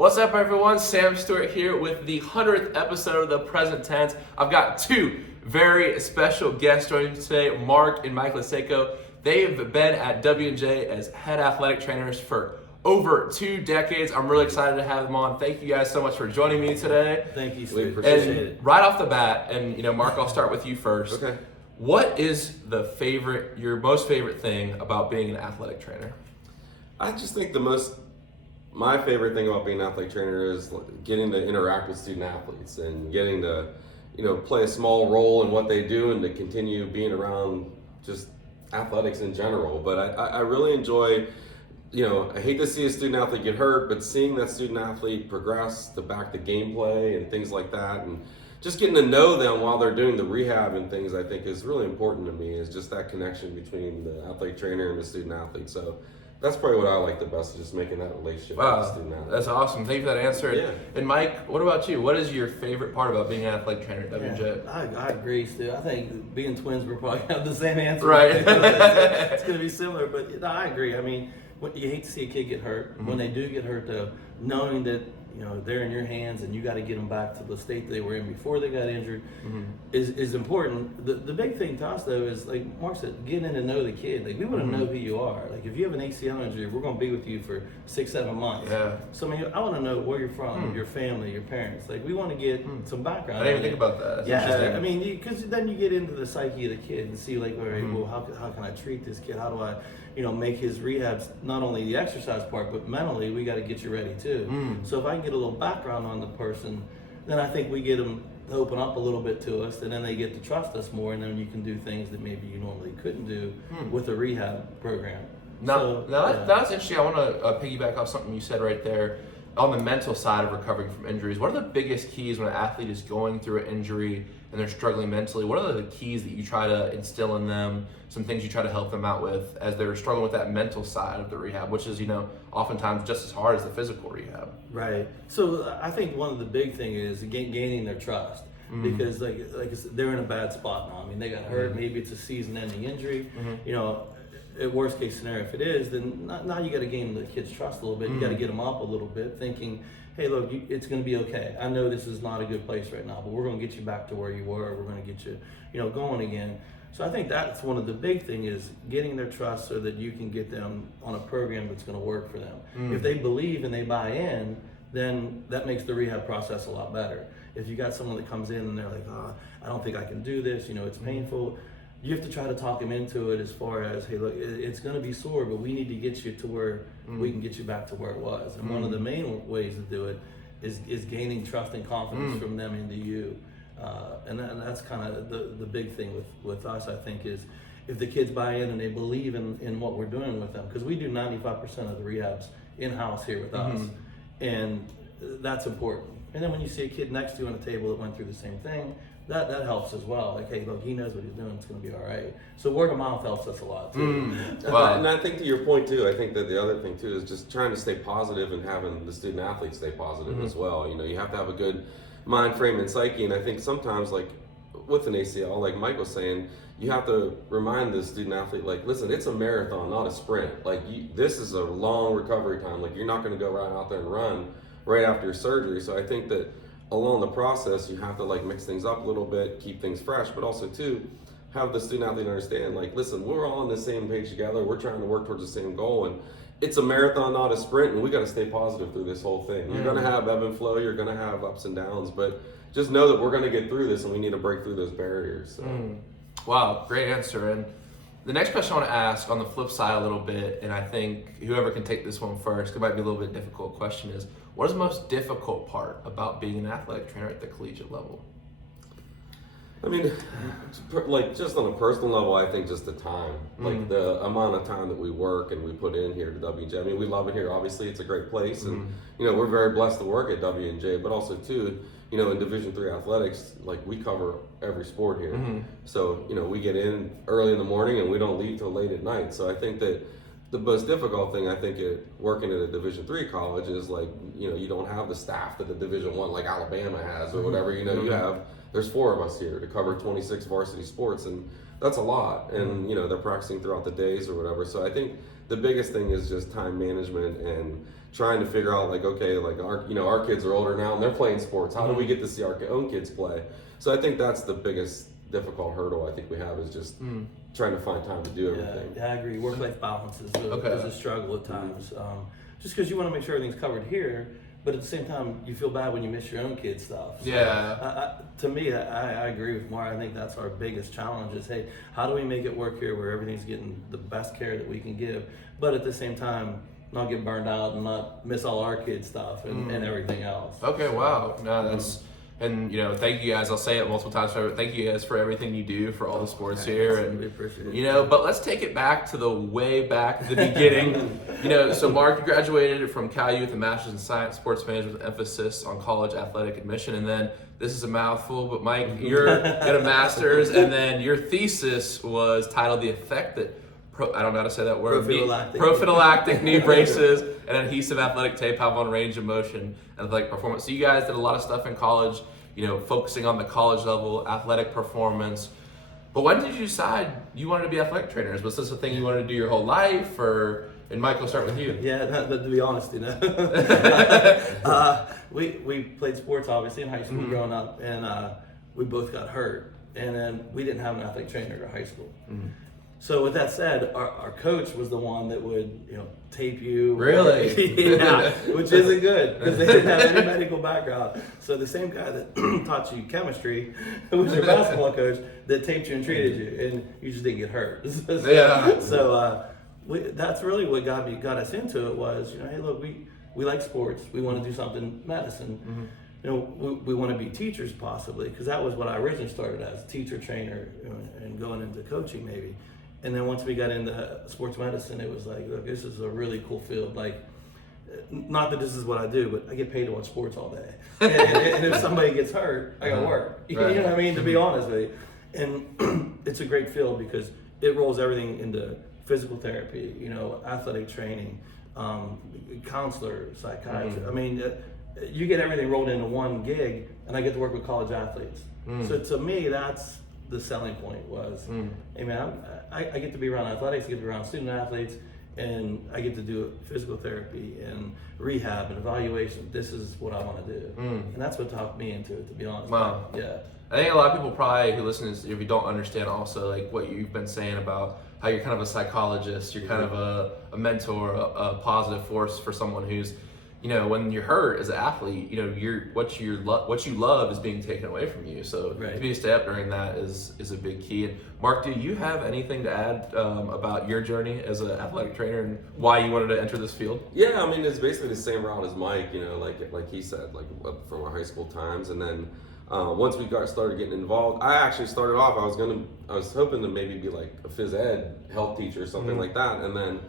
What's up, everyone? Sam Stewart here with the 100th episode of the Present Tense. I've got two very special guests joining me today, Mark and Mike Lesako. They've been at W&J as head athletic trainers for over 2 decades. I'm really excited to have them on. Thank you guys so much for joining me today. Thank you, And Steve. Appreciate it. right off the bat, and Mark, I'll start with you first. Okay. What is your most favorite thing about being an athletic trainer? I just think my favorite thing about being an athletic trainer is getting to interact with student athletes and getting to, play a small role in what they do and to continue being around just athletics in general. But I really enjoy, I hate to see a student athlete get hurt, but seeing that student athlete progress to back the gameplay and things like that, and just getting to know them while they're doing the rehab and things, I think is really important to me, is just that connection between the athletic trainer and the student athlete. So that's probably what I like the best, just making that relationship with the student athlete. That's awesome. Thank you for that answer. Yeah. And Mike, what about you? What is your favorite part about being an athletic trainer at WJ? I agree, Stu. I think being twins, we're probably have the same answer. Right. It's going to be similar, but I agree. I mean, you hate to see a kid get hurt. Mm-hmm. When they do get hurt, though, knowing that they're in your hands and you got to get them back to the state they were in before they got injured is important. The big thing to us, though, is like Mark said, getting to know the kid. Like, we want to know who you are. Like, if you have an ACL injury, we're going to be with you for 6-7 months. Yeah. So I want to know where you're from, your family, your parents. Like, we want to get some background. I didn't even think about that. That's Yeah, I mean, because then you get into the psyche of the kid and see, like, all right, well, how can I treat this kid? How do I, make his rehabs, not only the exercise part, but mentally, we got to get you ready too. So if I can get a little background on the person, then I think we get them to open up a little bit to us, and then they get to trust us more, and then you can do things that maybe you normally couldn't do with a rehab program. That's interesting. I want to piggyback off something you said right there. On the mental side of recovering from injuries, what are the biggest keys when an athlete is going through an injury and they're struggling mentally? What are the keys that you try to instill in them, some things you try to help them out with as they're struggling with that mental side of the rehab, which is, oftentimes just as hard as the physical rehab? Right. So I think one of the big things is gaining their trust. Because like I said, they're in a bad spot now. I mean, they got hurt. Maybe it's a season-ending injury. At worst case scenario, if it is, then now you got to gain the kid's trust a little bit. You got to get them up a little bit, thinking, hey, look, it's going to be okay. I know this is not a good place right now, but we're going to get you back to where you were. We're going to get you, going again. So I think that's one of the big things, is getting their trust so that you can get them on a program that's going to work for them. If they believe and they buy in, then that makes the rehab process a lot better. If you got someone that comes in and they're like, I don't think I can do this, it's painful, you have to try to talk them into it, as far as, hey, look, it's going to be sore, but we need to get you to where we can get you back to where it was. And one of the main ways to do it is gaining trust and confidence from them into you. And that's kind of the big thing with us, I think, is if the kids buy in and they believe in what we're doing with them, because we do 95% of the rehabs in-house here with us, and that's important. And then when you see a kid next to you on a table that went through the same thing, that helps as well. Like, hey, look, he knows what he's doing. It's going to be all right. So word of mouth helps us a lot too. Wow. And I think, to your point too, I think that the other thing too is just trying to stay positive and having the student athletes stay positive as well. You have to have a good mind frame and psyche. And I think sometimes, like with an ACL, like Mike was saying, you have to remind the student athlete, like, listen, it's a marathon, not a sprint. Like, this is a long recovery time. Like, you're not going to go right out there and run right after your surgery. So I think that along the process, you have to mix things up a little bit, keep things fresh, but also too, have the student athlete understand, like, listen, we're all on the same page together. We're trying to work towards the same goal, and it's a marathon, not a sprint, and we got to stay positive through this whole thing. You're going to have ebb and flow. You're going to have ups and downs, but just know that we're going to get through this, and we need to break through those barriers. So. Wow, great answer. And the next question I want to ask on the flip side a little bit, and I think whoever can take this one first, it might be a little bit difficult question, is what is the most difficult part about being an athletic trainer at the collegiate level? I mean, just on a personal level, I think just the time, like the amount of time that we work and we put in here to W&J. I mean, we love it here. Obviously, it's a great place, and we're very blessed to work at W&J. But also too, in Division III athletics, like, we cover every sport here. So we get in early in the morning and we don't leave till late at night. So I think that the most difficult thing, I think, working at a Division III college is, like, you don't have the staff that the Division I, like Alabama has or whatever. You have. There's 4 of us here to cover 26 varsity sports, and that's a lot. And they're practicing throughout the days or whatever. So I think the biggest thing is just time management and trying to figure out like, okay, like our kids are older now and they're playing sports. How do we get to see our own kids play? So I think that's the biggest difficult hurdle I think we have is just trying to find time to do everything. Yeah, I agree. Work-life balance is a struggle at times. Just because you want to make sure everything's covered here, but at the same time, you feel bad when you miss your own kids' stuff. So, to me, I agree with Mark. I think that's our biggest challenge is, hey, how do we make it work here where everything's getting the best care that we can give, but at the same time, not get burned out and not miss all our kids' stuff and everything else. Okay, wow. No, that's... And thank you guys. I'll say it multiple times. Thank you guys for everything you do for all the sports here, and appreciate it. But let's take it back to the way back at the beginning. So Mark, you graduated from Cal U with a Master's in Science, Sports Management with emphasis on college athletic admission, and then this is a mouthful, but Mike, you're got a Master's, and then your thesis was titled "The Effect That." I don't know how to say that word. Prophylactic knee braces and adhesive athletic tape have on range of motion and athletic performance. So you guys did a lot of stuff in college, focusing on the college level athletic performance. But when did you decide you wanted to be athletic trainers? Was this a thing you wanted to do your whole life, and Mike, we'll start with you. Yeah, to be honest, we played sports obviously in high school growing up, and we both got hurt, and then we didn't have an athletic trainer at high school. So with that said, our coach was the one that would, tape you. Really? Yeah, which isn't good because they didn't have any medical background. So the same guy that taught you chemistry was your basketball coach that taped you and treated you, and you just didn't get hurt. So that's really what got us into it was, hey, look, we like sports. We want to do something medicine. We want to be teachers possibly, because that was what I originally started as, teacher, trainer, and going into coaching maybe. And then once we got into sports medicine, it was like, look, this is a really cool field. Like, not that this is what I do, but I get paid to watch sports all day. And if somebody gets hurt, I gotta work. You know what I mean? To be honest with you. And it's a great field because it rolls everything into physical therapy, athletic training, counselor, psychiatry. I mean, you get everything rolled into one gig, and I get to work with college athletes. So to me, that's the selling point was, hey man, I get to be around athletics, I get to be around student athletes, and I get to do physical therapy and rehab and evaluation. This is what I want to do. And that's what talked me into it, to be honest. Wow. Yeah. I think a lot of people probably who listen to this, if you don't understand also like what you've been saying about how you're kind of a psychologist, you're kind of a mentor, a positive force for someone who's, when you're hurt as an athlete, what you love is being taken away from you. So to be a step during that is a big key. And Mark, do you have anything to add about your journey as an athletic trainer and why you wanted to enter this field? Yeah, I mean, it's basically the same route as Mike, like he said, like from our high school times. And then once we started getting involved, I actually started off, I was hoping to maybe be like a phys ed health teacher or something like that. And then,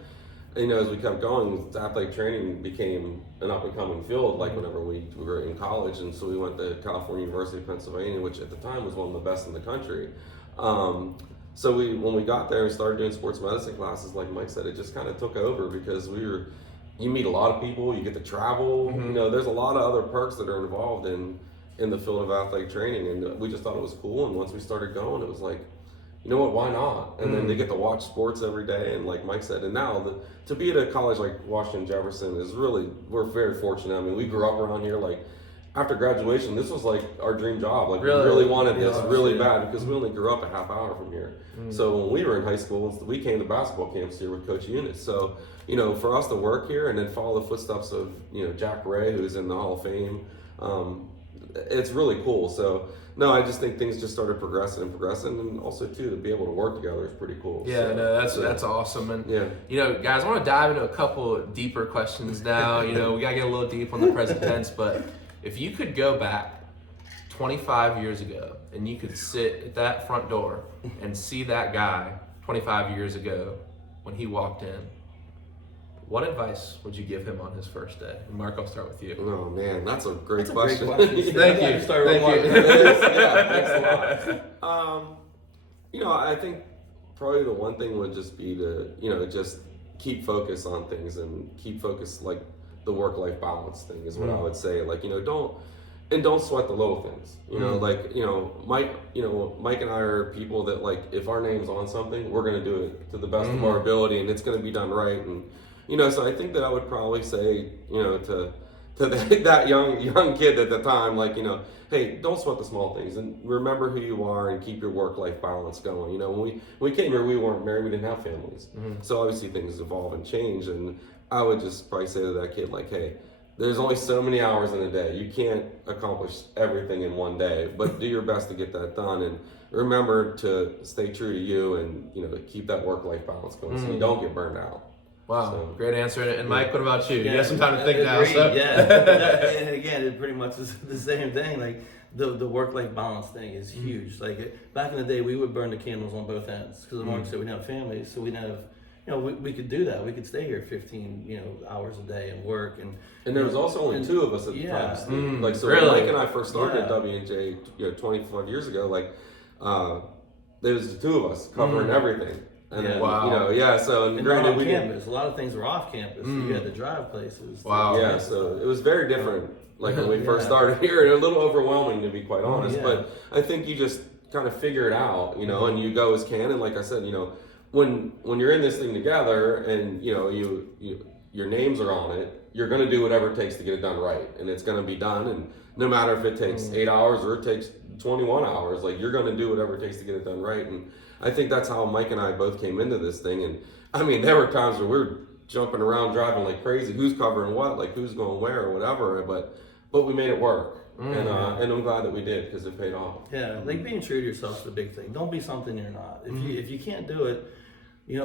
as we kept going, athletic training became an up-and-coming field, like whenever we were in college. And so we went to California University of Pennsylvania, which at the time was one of the best in the country. So when we got there and started doing sports medicine classes, like Mike said, it just kind of took over because you meet a lot of people, you get to travel, there's a lot of other perks that are involved in the field of athletic training. And we just thought it was cool. And once we started going, it was like, you know what, why not? And then they get to watch sports every day, and like Mike said, and now to be at a college like Washington Jefferson is really, we're very fortunate. I mean, we grew up around here, like after graduation, this was like our dream job. Like we really wanted this really bad because we only grew up a half hour from here. So when we were in high school, we came to basketball camps here with Coach Eunice. So, for us to work here and then follow the footsteps of, Jack Ray, who's in the Hall of Fame, it's really cool. So, no, I just think things just started progressing, and also too to be able to work together is pretty cool. Yeah, so, no, that's awesome. And guys, I want to dive into a couple deeper questions now. We gotta get a little deep on the present tense, but if you could go back 25 years ago and you could sit at that front door and see that guy 25 years ago when he walked in, what advice would you give him on his first day? And Mark, I'll start with you. Oh man, that's a great question. Thank you. Thank you. Thanks a lot. I think probably the one thing would just be to, just keep focus on things and keep focus, like the work-life balance thing is what I would say. Like, don't sweat the little things. Mike and I are people that, like, if our name's on something, we're going to do it to the best of our ability, and it's going to be done right. And So I think that I would probably say, to that young kid at the time, like, hey, don't sweat the small things and remember who you are and keep your work-life balance going. When we came here, we weren't married, we didn't have families. So obviously things evolve and change, and I would just probably say to that kid, like, hey, there's only so many hours in a day. You can't accomplish everything in one day, but do your best to get that done, and remember to stay true to you and, to keep that work-life balance going so you don't get burned out. Wow, So, great answer. And Mike, what about you? Yeah, You have some time to think now. agreed, So. Yeah, and again, it pretty much is the same thing. Like the work-life balance thing is huge. Like back in the day, we would burn the candles on both ends because Mark said we didn't have families, so we didn't have. We could do that. We could stay here 15, hours a day and work. And there was also only two of us at the time. Steve. Like, so really? when Mike and I first started at W&J, 25 years ago, like, there was the two of us covering everything. And then, wow. So and granted, on campus, a lot of things were off campus. So you had to drive places. Wow. Yeah, so it was very different. Like when we first started here, and a little overwhelming to be quite honest. Yeah. But I think you just kind of figure it out, and you go as can. And like I said, when you're in this thing together, and your names are on it, you're going to do whatever it takes to get it done right, and it's going to be done. And no matter if it takes 8 hours or it takes 21 hours, like you're going to do whatever it takes to get it done right. And I think that's how Mike and I both came into this thing. And I mean, there were times where we were jumping around, driving like crazy. Who's covering what? Like who's going where or whatever. But we made it work. And I'm glad that we did because it paid off. Yeah, like being true to yourself is the big thing. Don't be something you're not. If you can't do it,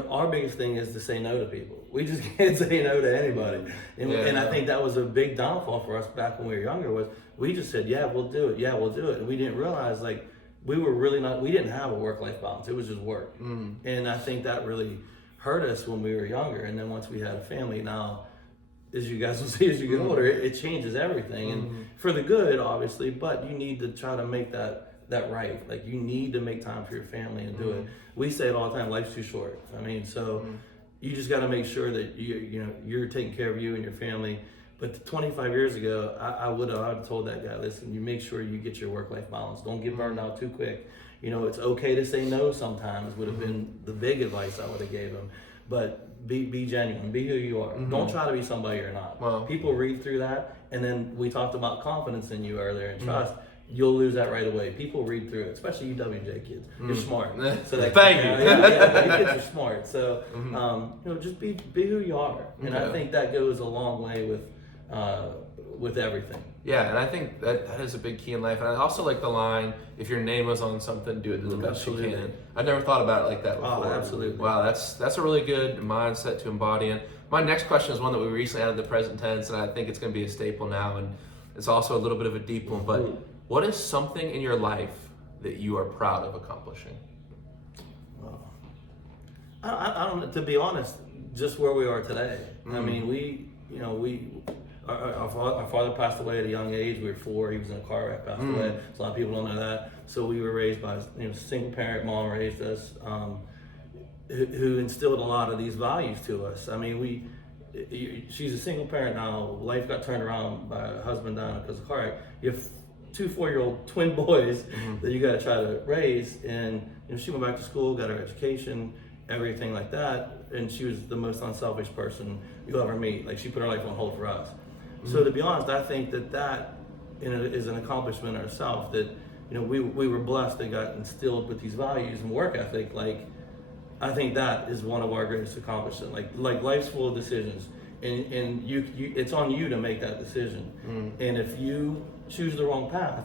our biggest thing is to say no to people. We just can't say no to anybody. And I think that was a big downfall for us back when we were younger. Was we just said, yeah, we'll do it. Yeah, we'll do it. And we didn't realize like. We didn't have a work-life balance. It was just work. And I think that really hurt us when we were younger. And then once we had a family, now, as you guys will see as you get older, it changes everything. And for the good, obviously, but you need to try to make that right. Like you need to make time for your family and do it. We say it all the time, life's too short. I mean, so you just got to make sure that you're taking care of you and your family. But 25 years ago, I would have told that guy, listen, you make sure you get your work-life balance. Don't get burned out too quick. It's okay to say no sometimes would have been the big advice I would have gave him. But be genuine, be who you are. Don't try to be somebody you're not. Wow. People read through that, and then we talked about confidence in you earlier and trust. You'll lose that right away. People read through it, especially you WJ kids. You're smart. So Thank you. You kids are smart. So just be who you are. And I think that goes a long way with everything. Yeah, and I think that is a big key in life. And I also like the line, if your name was on something, do it to the best you can. I never thought about it like that before. Oh, absolutely. Wow, that's a really good mindset to embody. And my next question is one that we recently added to the present tense, and I think it's going to be a staple now. And it's also a little bit of a deep one. But what is something in your life that you are proud of accomplishing? I don't know, to be honest, just where we are today. I mean, our father passed away at a young age. We were 4. He was in a car wreck, passed away. So a lot of people don't know that. So we were raised by single parent. Mom raised us, who instilled a lot of these values to us. I mean, she's a single parent now. Life got turned around by a husband down because of a car wreck. You have 2 4-year-old twin boys that you got to try to raise. And she went back to school, got her education, everything like that. And she was the most unselfish person you'll ever meet. Like she put her life on hold for us. So to be honest, I think that is an accomplishment in itself. That we were blessed and got instilled with these values and work ethic. Like I think that is one of our greatest accomplishments. Like life's full of decisions, and you it's on you to make that decision. And if you choose the wrong path,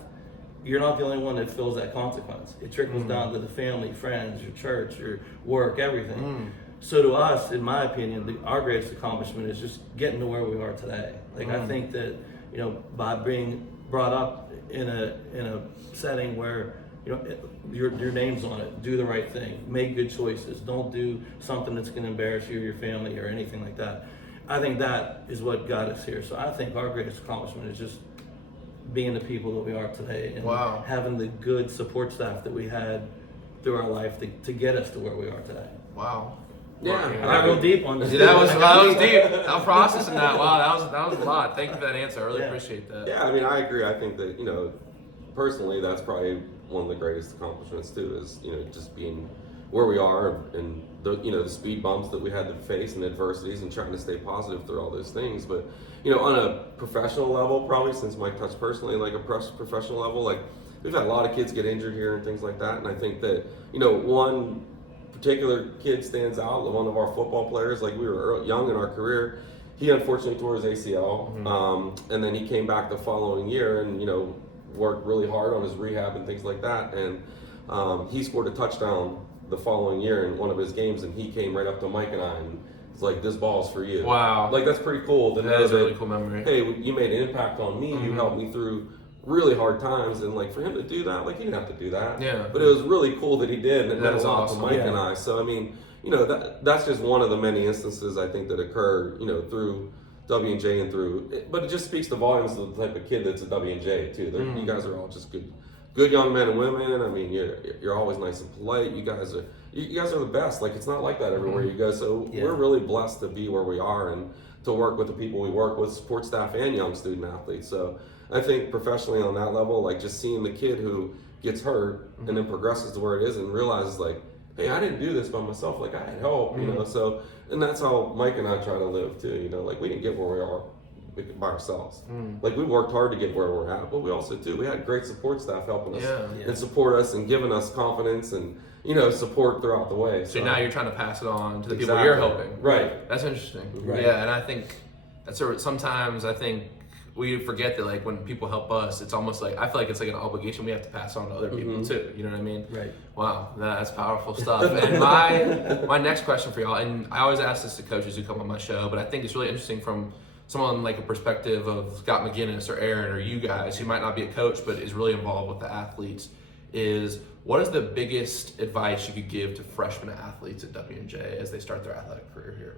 you're not the only one that feels that consequence. It trickles down to the family, friends, your church, your work, everything. So to us, in my opinion, our greatest accomplishment is just getting to where we are today. Like I think that by being brought up in a setting where your name's on it, do the right thing, make good choices, don't do something that's going to embarrass you or your family or anything like that. I think that is what got us here. So I think our greatest accomplishment is just being the people that we are today and having the good support staff that we had through our life to get us to where we are today. Wow. Yeah, I got real deep on this. Yeah, that was deep. I'm processing that. Wow, that was a lot. Thank you for that answer. I really appreciate that. Yeah, I mean, I agree. I think that personally, that's probably one of the greatest accomplishments too. Is just being where we are and the speed bumps that we had to face and adversities and trying to stay positive through all those things. But on a professional level, probably since Mike touched personally, like a professional level, like we've had a lot of kids get injured here and things like that. And I think that one particular kid stands out. One of our football players, like we were young in our career, he unfortunately tore his ACL, and then he came back the following year and worked really hard on his rehab and things like that. And he scored a touchdown the following year in one of his games, and he came right up to Mike and I and it's like, this ball's for you. Wow. Like, that's pretty cool to know that is a really cool memory. Hey, you made an impact on me. You helped me through really hard times, and like for him to do that, like he didn't have to do that. Yeah. But it was really cool that he did, and it meant a lot to Mike and I. So I mean, that's just one of the many instances I think that occur, through W&J and through. But it just speaks to volumes of the type of kid that's a W&J too. You guys are all just good young men and women. I mean, you're always nice and polite. You guys are the best. Like, it's not like that everywhere you go. So we're really blessed to be where we are and to work with the people we work with, support staff and young student athletes. So I think professionally on that level, like just seeing the kid who gets hurt and then progresses to where it is and realizes like, hey, I didn't do this by myself. Like, I had help, So, and that's how Mike and I try to live too. Like we didn't get where we are by ourselves. Like we worked hard to get where we're at, but we also we had great support staff helping us and support us and giving us confidence and support throughout the way. So now you're trying to pass it on to the people you're helping. Right. That's interesting. Right. Yeah, and I think sometimes I think we forget that like when people help us, it's almost like I feel like it's like an obligation we have to pass on to other people too. You know what I mean? Right. Wow, that's powerful stuff. And my next question for y'all, and I always ask this to coaches who come on my show, but I think it's really interesting from someone like a perspective of Scott McGinnis or Aaron or you guys who might not be a coach but is really involved with the athletes, is what is the biggest advice you could give to freshman athletes at W&J as they start their athletic career here?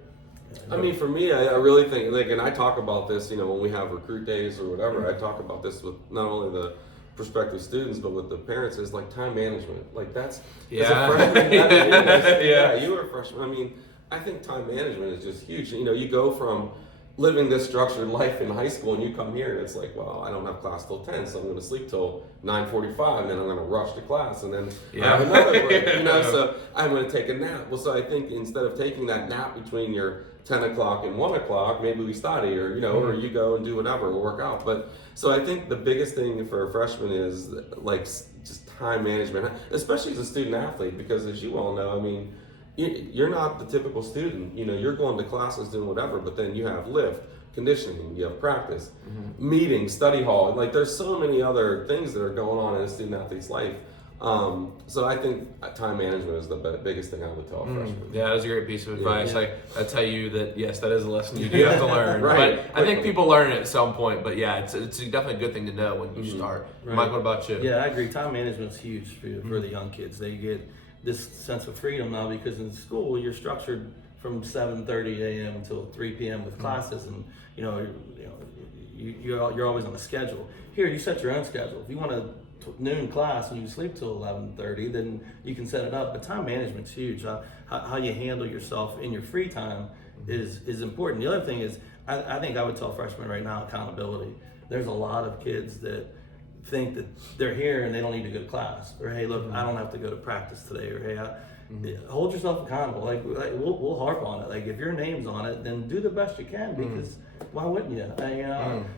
I mean, for me, I really think, like, and I talk about this, when we have recruit days or whatever, I talk about this with not only the prospective students, but with the parents, is like time management. Like that's, as a freshman, you were a freshman. I mean, I think time management is just huge. You go from living this structured life in high school and you come here and it's like, well, I don't have class till 10, so I'm going to sleep till 9:45 and then I'm going to rush to class and then have another break, so I'm going to take a nap. Well, so I think instead of taking that nap between your 10 o'clock and 1 o'clock, maybe we study or, or you go and do whatever, or work out. But so I think the biggest thing for a freshman is like just time management, especially as a student athlete, because as you all know, I mean, you're not the typical student. You're going to classes doing whatever, but then you have lift, conditioning, you have practice, meetings, study hall. Like there's so many other things that are going on in a student athlete's life. So I think time management is the biggest thing I would tell a freshman. Yeah, that was a great piece of advice. I tell you that yes, that is a lesson you do have to learn. Right. But I think people learn it at some point. But yeah, it's definitely a good thing to know when you start. Right. Mike, what about you? Yeah, I agree. Time management's huge for the young kids. They get this sense of freedom now because in school you're structured from 7:30 a.m. until 3 p.m. with classes, and you're always on a schedule. Here, you set your own schedule. If you want a noon class and you sleep till 11:30, then you can set it up. But time management's huge. How you handle yourself in your free time is important. The other thing is, I think I would tell freshmen right now, accountability. There's a lot of kids that think that they're here and they don't need to go to class, or hey, look, I don't have to go to practice today, or hey, hold yourself accountable. Like we'll harp on it. Like if your name's on it, then do the best you can, because why wouldn't you?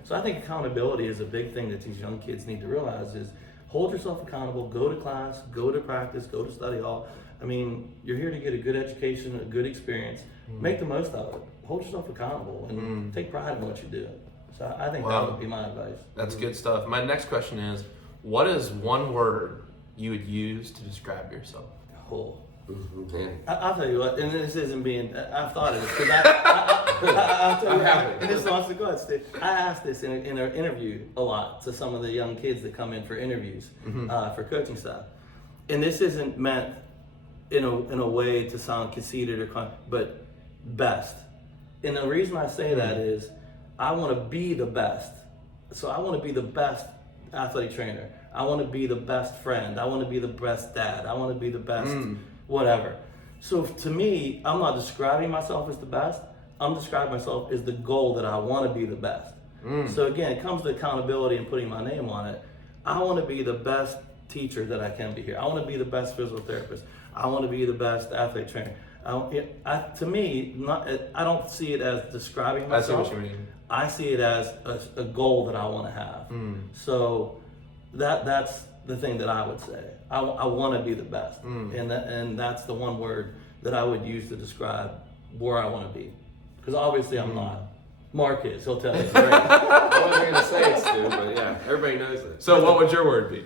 So I think accountability is a big thing that these young kids need to realize is hold yourself accountable, go to class, go to practice, go to study hall. I mean, you're here to get a good education, a good experience. Make the most of it. Hold yourself accountable and take pride in what you do. So I think that would be my advice. That's good stuff. My next question is, what is one word you would use to describe yourself? Oh. Mm-hmm. I'll tell you what, and this isn't being, I've thought of this, because I'll tell you what, and this wants to go ahead, Steve. I asked this in an interview a lot to some of the young kids that come in for interviews for coaching staff. And this isn't meant in a way to sound conceited or but best. And the reason I say that is I want to be the best. So I want to be the best athletic trainer. I want to be the best friend. I want to be the best dad. I want to be the best whatever. So to me, I'm not describing myself as the best. I'm describing myself as the goal that I want to be the best. So again, it comes to accountability and putting my name on it. I want to be the best teacher that I can be here. I want to be the best physical therapist. I want to be the best athlete trainer. To me, I don't see it as describing myself. I see what you mean. I see it as a goal that I want to have. So that's the thing that I would say. I want to be the best, and that's the one word that I would use to describe where I want to be. Because obviously I'm not. Mark is. He'll tell you. I wasn't going to say it, Stu, but yeah, everybody knows it. So what would your word be?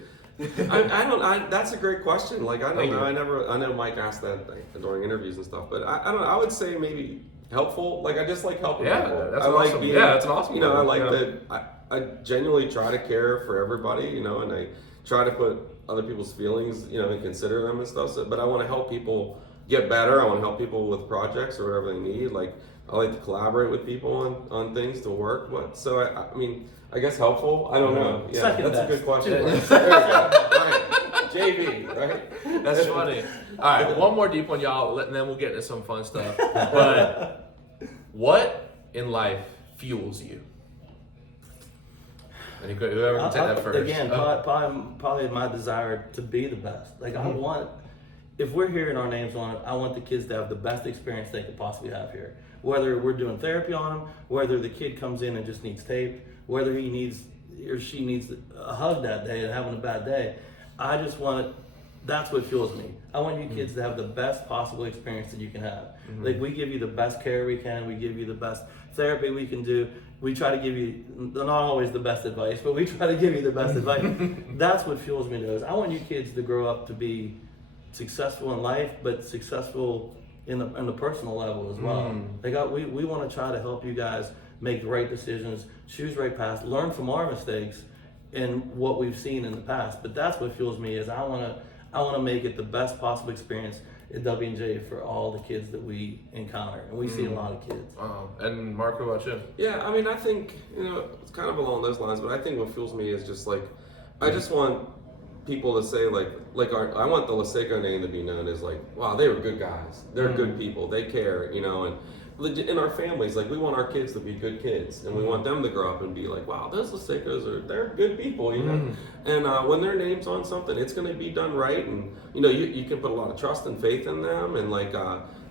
I don't. That's a great question. Like I don't Thank know. you. I know Mike asked that during interviews and stuff, but I don't know. I would say maybe helpful. Like I just like helping people. That's I awesome. like being, that's an awesome. You know, word. I like that. I genuinely try to care for everybody. You know, and I try to put other people's feelings, you know, and consider them and stuff. So, but I want to help people get better. I want to help people with projects or whatever they need. Like I like to collaborate with people on things to work. But so I mean, I guess helpful. I don't know. Yeah, Second that's best. a good question. There you go. Right. JV, right? That's funny. All right, one more deep one, y'all, and then we'll get into some fun stuff. But what in life fuels you? And whoever can take that first. Again, probably my desire to be the best. Like I want, if we're hearing our names on it, I want the kids to have the best experience they could possibly have here. Whether we're doing therapy on them, whether the kid comes in and just needs tape, whether he needs or she needs a hug that day and having a bad day. I just want it. That's what fuels me. I want you kids to have the best possible experience that you can have. Like we give you the best care we can. We give you the best therapy we can do. We try to give you not always the best advice, but we try to give you the best advice. That's what fuels me. Is I want you kids to grow up to be successful in life, but successful in the personal level as well. Like we want to try to help you guys make the right decisions, choose the right paths, learn from our mistakes and what we've seen in the past. But that's what fuels me is I want to make it the best possible experience at W&J for all the kids that we encounter, and we see a lot of kids. And Mark, what about you? Yeah, I mean, I think, you know, it's kind of along those lines, but I think what fuels me is just like, I just want people to say I want the Lesako name to be known as like, wow, they were good guys. They're good people. They care, you know, and in our families, like we want our kids to be good kids, and we want them to grow up and be like, wow, those Lesakos they're good people, you know. And when their name's on something, it's going to be done right, and you know you can put a lot of trust and faith in them, and like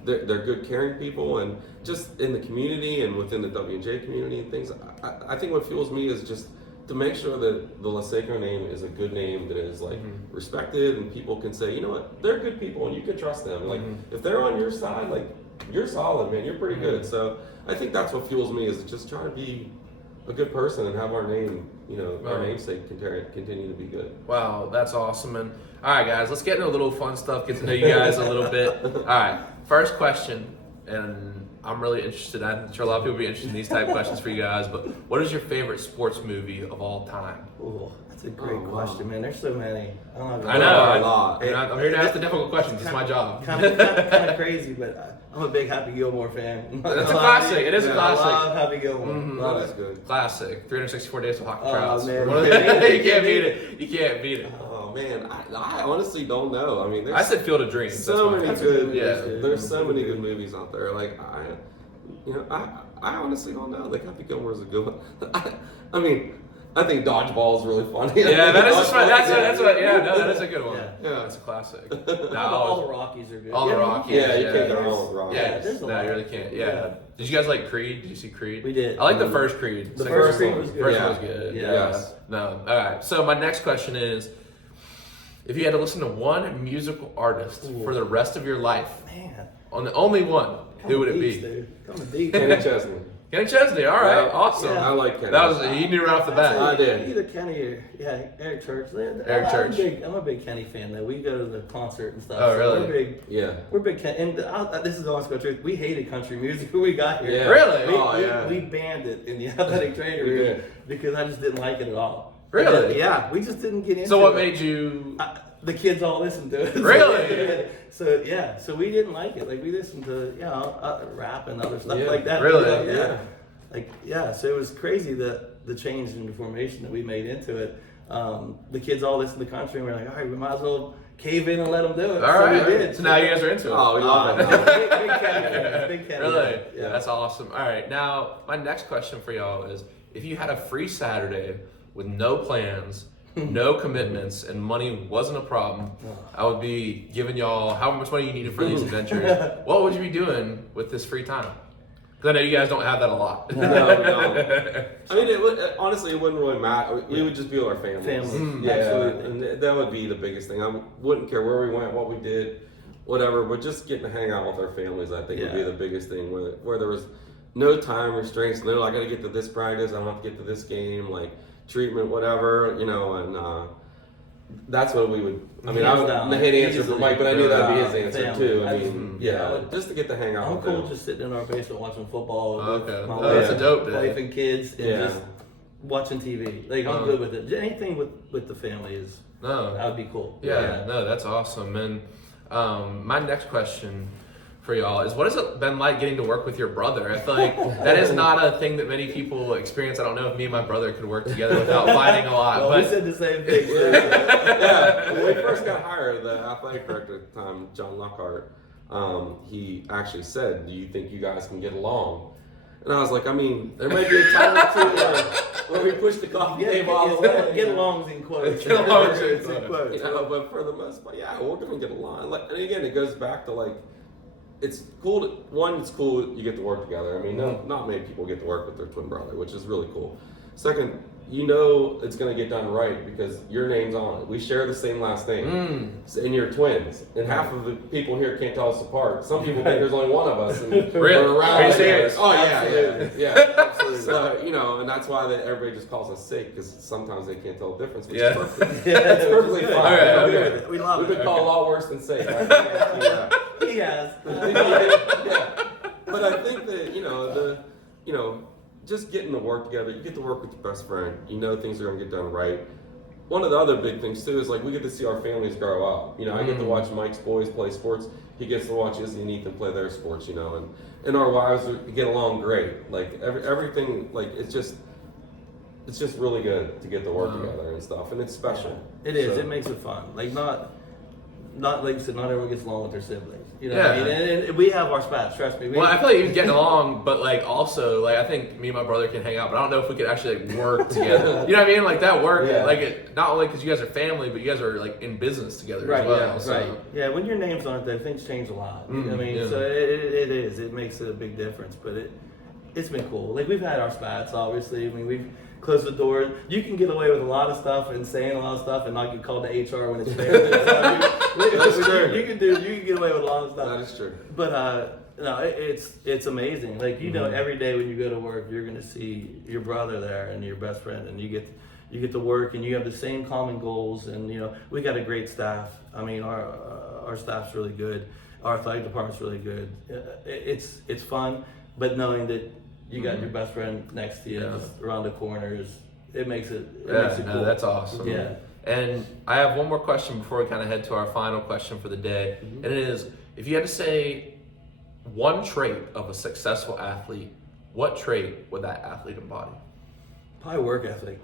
they're good, caring people, and just in the community and within the W&J community and things. I think what fuels me is just to make sure that the Lesako name is a good name that is like respected, and people can say, you know what, they're good people, and you can trust them. Like if they're on your side, like. You're solid, man. You're pretty good. So I think that's what fuels me is just trying to be a good person and have our name, you know, our namesake continue to be good. Wow, that's awesome. And all right, guys, let's get into a little fun stuff. Get to know you guys a little bit. All right, first question, and I'm really interested. I'm sure a lot of people will be interested in these type of questions for you guys. But what is your favorite sports movie of all time? Ooh, that's a great question, man. There's so many. I know. I'm here to ask the difficult questions. It's my job. Kind of crazy, but I'm a big Happy Gilmore fan. That's a classic. It is a classic. I love Happy Gilmore. That is good. Classic. 364 Days of Hockey Trials. Man. You can't beat it. You can't beat it. Oh man, I honestly don't know. I mean, I said Field of Dreams. So many good. Yeah. There's so many good movies out there. Like I honestly don't know. Like Happy Gilmore is a good one. I mean. I think Dodgeball is really funny. Yeah, that is fun. That's what. Yeah, no, that is a good one. Yeah. That's a classic. All the Rockies are good. All the Rockies. Yeah, you can't go wrong with Rockies. Yeah, no, you really can't. Yeah. Did you guys like Creed? Did you see Creed? We did. I like the first Creed. The first Creed was good. First one was good. Yeah. Yes. No. All right. So my next question is, if you had to listen to one musical artist for the rest of your life, on the only one, who would it be? Kenny Chesney. Kenny Chesney, all right, Yeah. awesome. Yeah. I like Kenny. That was he knew right off the bat. I did. Either Kenny or Eric Church. Church. I'm a big Kenny fan. Though we go to the concert and stuff. Oh, really? We're big Kenny. And this is the honest truth. We hated country music when we got here. Yeah. Really? We banned it in the athletic training room because I just didn't like it at all. Really? Yeah, we just didn't get into it. So what made you? The kids all listened to it. Really? So we didn't like it. Like we listened to rap and other stuff like that. Really? So it was crazy the change in the formation that we made into it. The kids all listened to country and we're like, all right, we might as well cave in and let them do it. All right. We did. So now you guys are into it. Oh, we love it. Big Kenny fan. Big Kenny. Really? Yeah. That's awesome. All right. Now my next question for y'all is, if you had a free Saturday with no plans no commitments, and money wasn't a problem, I would be giving y'all how much money you needed for these adventures. What would you be doing with this free time? Because I know you guys don't have that a lot. No, we don't. I mean, honestly, it wouldn't really matter. We would just be with our families. Yeah, Absolutely. and that would be the biggest thing. I wouldn't care where we went, what we did, whatever, but just getting to hang out with our families, I think, would be the biggest thing. Where there was no time restraints. No, I got to get to this practice. I don't have to get to this game. Like treatment, whatever, and that's what we would. I mean, I hate to answer for Mike, but I knew that'd be his answer too. I mean, just to get to hang out. I'm cool just sitting in our basement watching football with my that's a dope day. wife and kids, and just watching TV. Like I'm good with it. Anything with the family is that would be cool. No, that's awesome. And my next question for y'all is, what has it been like getting to work with your brother? I feel like that is not a thing that many people experience. I don't know if me and my brother could work together without fighting a lot. Well, but we said the same thing. When we first got hired, the athletic director at the time, John Lockhart, he actually said, "Do you think you guys can get along?" And I was like, I mean, there might be a time or two where we push the coffee table all the way. Get alongs in quotes. Get alongs in quotes. But for the most part, we're gonna get along. And again, it goes back to like, it's cool. It's cool you get to work together. I mean, not many people get to work with their twin brother, which is really cool. Second, it's going to get done right because your name's on it. We share the same last name, and you're twins. And half of the people here can't tell us apart. Some people think there's only one of us. And really? We're around. Are you serious? Oh yeah, absolutely. So and that's why everybody just calls us sick because sometimes they can't tell the difference. Which is perfect. It's perfectly fine. All right, we love We've it. been called a lot worse than safe. He has. But I think that just getting to work together, you get to work with your best friend. You know things are gonna get done right. One of the other big things too is like we get to see our families grow up. I get to watch Mike's boys play sports. He gets to watch Izzy and Ethan play their sports. And our wives get along great. Like everything, like it's just really good to get to work together and stuff, and it's special. It is. It makes it fun. Like not like you said, not everyone gets along with their siblings. What I mean? And we have our spats, trust me. Well, I feel like you're getting along, but like also, like I think me and my brother can hang out, but I don't know if we could actually like work together. You know what I mean? Like that work, like not only because you guys are family, but you guys are like in business together as well. Right. Yeah, when your names aren't there, things change a lot. You know what I mean? So it is. It makes a big difference, but it's been cool. Like we've had our spats, obviously. I mean, we've closed the door. You can get away with a lot of stuff and saying a lot of stuff and not get called to HR when it's fair. That's true. You can get away with a lot of stuff. That is true. But it's amazing. Like every day when you go to work, you're gonna see your brother there and your best friend, and you get to work and you have the same common goals. And we got a great staff. I mean, our staff's really good. Our athletic department's really good. It's fun, but knowing that you got your best friend next to you, just around the corners, it makes it cool. That's awesome. Yeah. And I have one more question before we kind of head to our final question for the day. And it is, if you had to say one trait of a successful athlete, what trait would that athlete embody? Probably work ethic.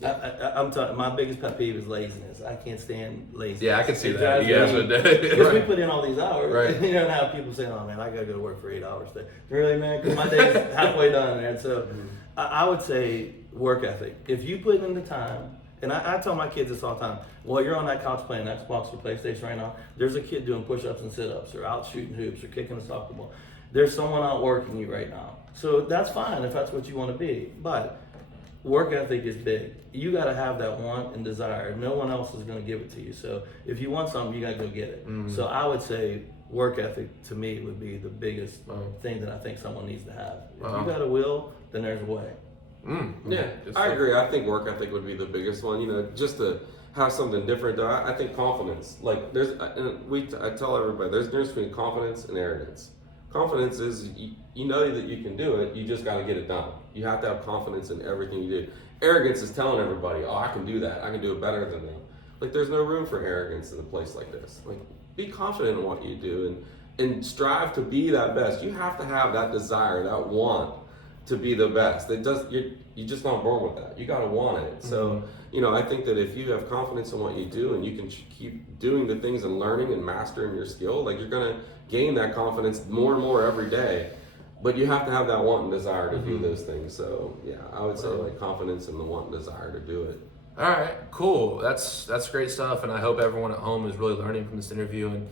I'm talking. My biggest pet peeve is laziness. I can't stand laziness. Yeah, I can see that. You guys would. Because we put in all these hours. Right. And how people say, "Oh man, I gotta go to work for 8 hours today." Really, man? Because my day's halfway done, man. So, I would say work ethic. If you put in the time, and I tell my kids this all the time. Well, you're on that couch playing Xbox or PlayStation right now. There's a kid doing push-ups and sit-ups, or out shooting hoops, or kicking a soccer ball. There's someone out working you right now. So that's fine if that's what you want to be, but work ethic is big. You got to have that want and desire. No one else is going to give it to you. So if you want something, you got to go get it. So I would say work ethic to me would be the biggest thing that I think someone needs to have. If you got a will, then there's a way. I agree. I think work ethic would be the biggest one. Just to have something different. I think confidence. Like I tell everybody, there's a difference between confidence and arrogance. Confidence is you know that you can do it. You just got to get it done. You have to have confidence in everything you do. Arrogance is telling everybody, "Oh, I can do that. I can do it better than them." Like there's no room for arrogance in a place like this. Like be confident in what you do and strive to be that best. You have to have that desire, that want to be the best. You're just not born with that. You got to want it. So, I think that if you have confidence in what you do and you can keep doing the things and learning and mastering your skill, like you're going to gain that confidence more and more every day. But you have to have that want and desire to do those things. So, I would say like confidence and the want and desire to do it. All right, cool. That's great stuff, and I hope everyone at home is really learning from this interview. And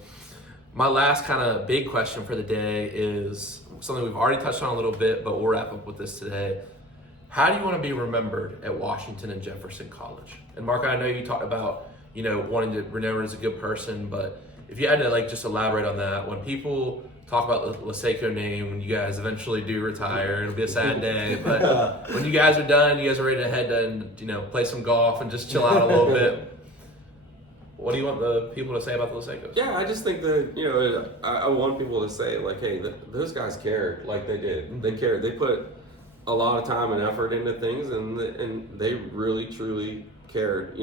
my last kind of big question for the day is something we've already touched on a little bit, but we'll wrap up with this today. How do you want to be remembered at Washington and Jefferson College? And Mark, I know you talked about, wanting to be remembered as a good person, but if you had to just elaborate on that, when people talk about the Lesako name, when you guys eventually do retire, it'll be a sad day, but when you guys are done, you guys are ready to head and play some golf and just chill out a little bit. What do you want the people to say about the Lesakos? Yeah, I just think that, I want people to say, hey, those guys cared like they did. Mm-hmm. They cared. They put a lot of time and effort into things, and they really, truly cared.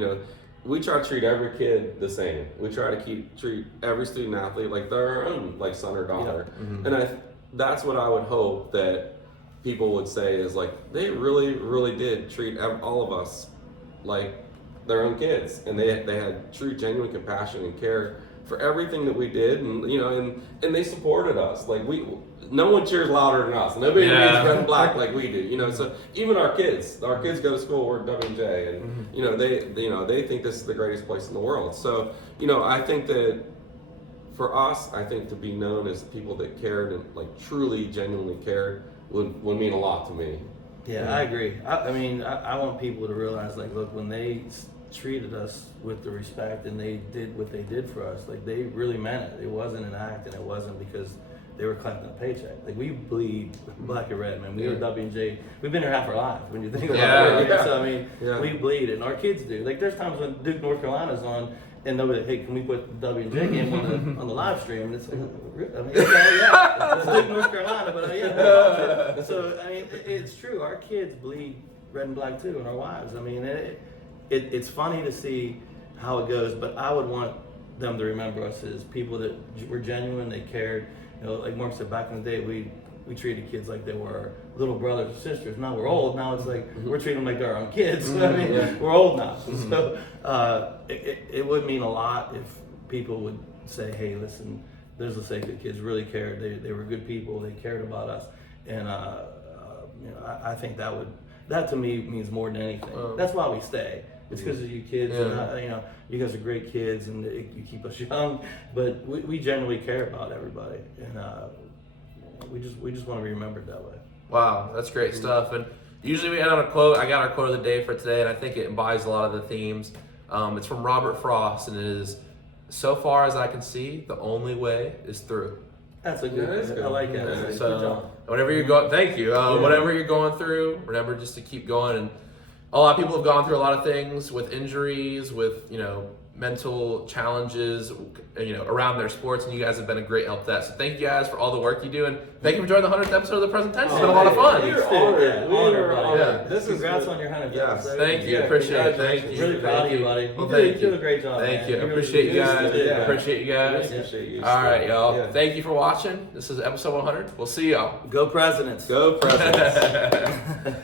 We try to treat every kid the same. We try to treat every student athlete like they're our own, son or daughter. Yeah. Mm-hmm. And that's what I would hope that people would say is they really, really did treat all of us like their own kids, and they had true, genuine compassion and care for everything that we did, and and they supported us. No one cheers louder than us. Nobody reads red and black like we do. So even our kids go to school. We're at WJ, and they think this is the greatest place in the world. So I think that for us, I think to be known as people that cared and truly, genuinely cared would mean a lot to me. Yeah, I agree. I want people to realize, look, when they treated us with the respect and they did what they did for us, they really meant it. It wasn't an act, and it wasn't because they were collecting a paycheck. We bleed black and red, man. We were W&J. We've been here half our lives when you think about it. Yeah. So we bleed, and our kids do. There's times when Duke, North Carolina's on, and they'll be like, hey, can we put the W&J game on the live stream? And it's it's Duke, North Carolina, but So it's true. Our kids bleed red and black too, and our wives. It's funny to see how it goes, but I would want them to remember us as people that were genuine, they cared. Like Mark said, back in the day, we treated kids like they were little brothers or sisters. Now we're old. Now it's we're treating them like they're our own kids. We're old now. Mm-hmm. So it would mean a lot if people would say, hey, listen, there's Lesako kids really cared. They were good people. They cared about us. And I think that to me means more than anything. That's why we stay. It's because of you kids, and you guys are great kids, and you keep us young. But we genuinely care about everybody, and we just want to be remembered that way. Wow, that's great stuff. And usually we end on a quote. I got our quote of the day for today, and I think it embodies a lot of the themes. It's from Robert Frost, and it is, "So far as I can see, the only way is through." That's a good. I like that. Yeah. So whatever you're going, thank you. Whatever you're going through, remember just to keep going. And a lot of people have gone through a lot of things with injuries, with mental challenges, around their sports, and you guys have been a great help to that. So thank you guys for all the work you do, and thank you for joining the 100th episode of the Present Tense. It's been a lot of fun. We're honored. Yeah. This Congrats on your 100th episode. Thank you. Appreciate it. Thank you. Really proud of you, buddy. Thank you did a great job. Thank you. Appreciate you guys. Appreciate you guys. Appreciate you. All right, y'all. Thank you for watching. This is episode 100. We'll see y'all. Go Presidents. Go Presidents.